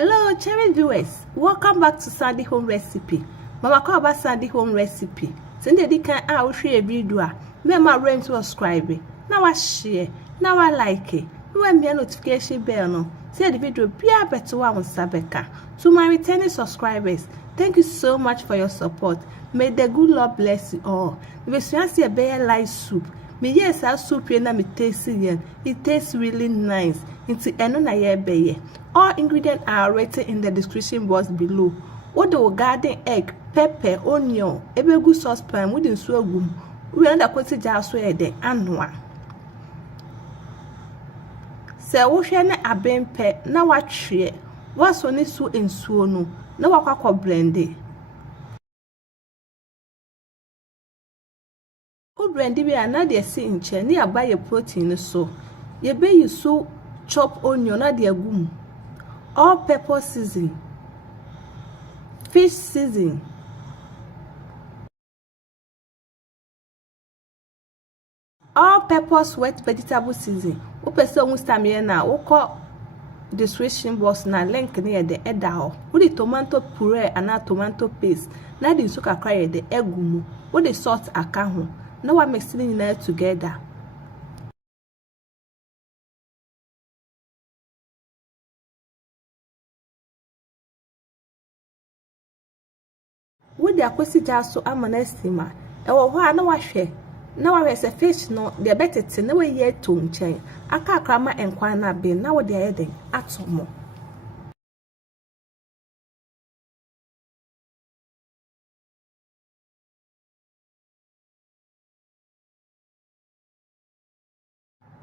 Hello, cherry viewers. Welcome back to Sandy Home Recipe. Mama call about Sandy Home Recipe. Send the can I share a video. Remember to subscribe. Now I share. Now I like it. When me notification bell no. Say the video be a better one Sabeka. To my returning subscribers, thank you so much for your support. May the good Lord bless you all. If you see a bear light soup, me yes our soup na me tasty. It tastes really nice. Into na ye. All ingredients are written in the description box below. What the garden egg, pepper, onion, ebegu saucepan with nsuo gum. We under kwesi jar so e de anwa. Se wo hwe na abempe na watwe. Waso ne su nsuo no. Na wakwa blend. O blend bi ana de si nche na abaye protein so. Ye be you so chop onion na de agum. All pepper season, fish season, all peppers wet vegetable season. O pese o mustamie na wo call description box na link near the eda ho. Wo the tomato puree and tomato paste. Na the nso kakra ye the egumu. Wo the salt aka ho. Na wa mix it together. Wo the akwesi jar so amana stima. E wo ho na wa hwe. Na wa se fish no de betete na we ye to nchen. Aka akrama enkwan na be na wo de ayeden atomo.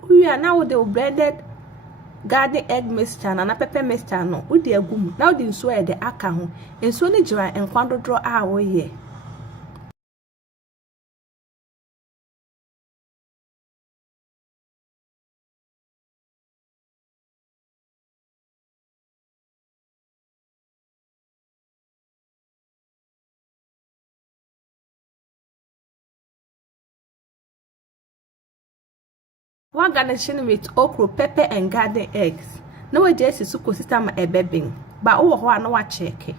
We are now the blended garden egg mixture na pepper mixture no we de agum na we de nso e de aka ho nso ni gira enkwan dodro a wo ye one garnishing with okra, pepper and garden eggs. Na we just suko system ebebing ba wo ho na wa check.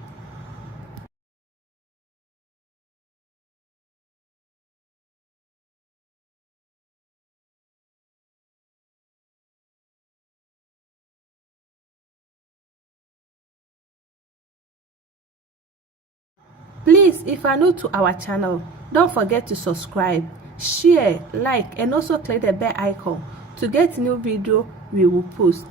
Please, if you are new to our channel, don't forget to subscribe, share, like, and also click the bell icon to get new video we will post.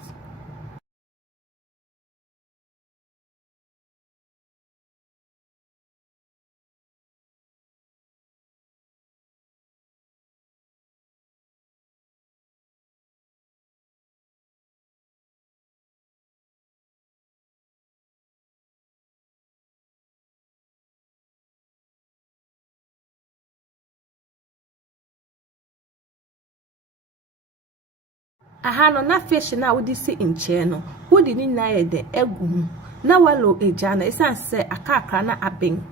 Aha no na fish na wo di si nche no wo di ni na ye de egum na walo eja na isan se akakra na aben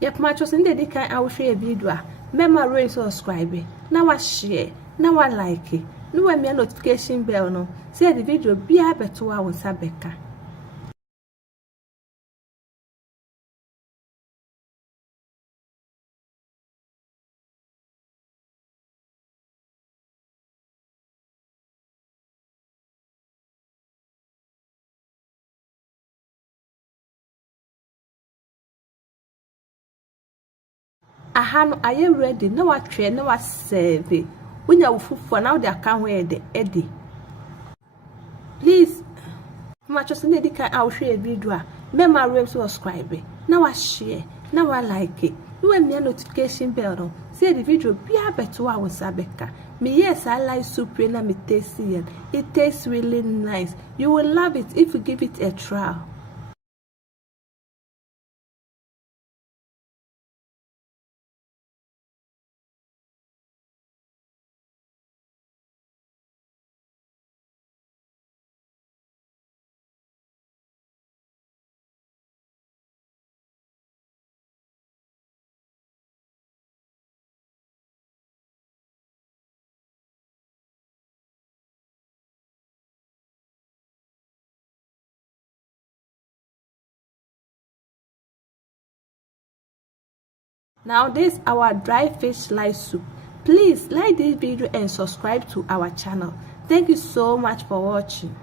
yep macho sinde di kan a wo hwe video a mema raise subscribe na wa share na wa like no wa me notification bell no say the video bia beto a wo sabeka. Aha no aye ready na wa twe na wa serve unya wufufo na wo de aka ho e de edi. Please macho sinde di kan a wo hwe video a mema raise subscribe na wa share na wa like no wa me notification bell no say the video bia beto a wo sabeka. Me yes I like soup na me tasty. It tastes really nice. You will love it if you give it a try. Now this is our dry fish lice soup. Please like this video and subscribe to our channel. Thank you so much for watching.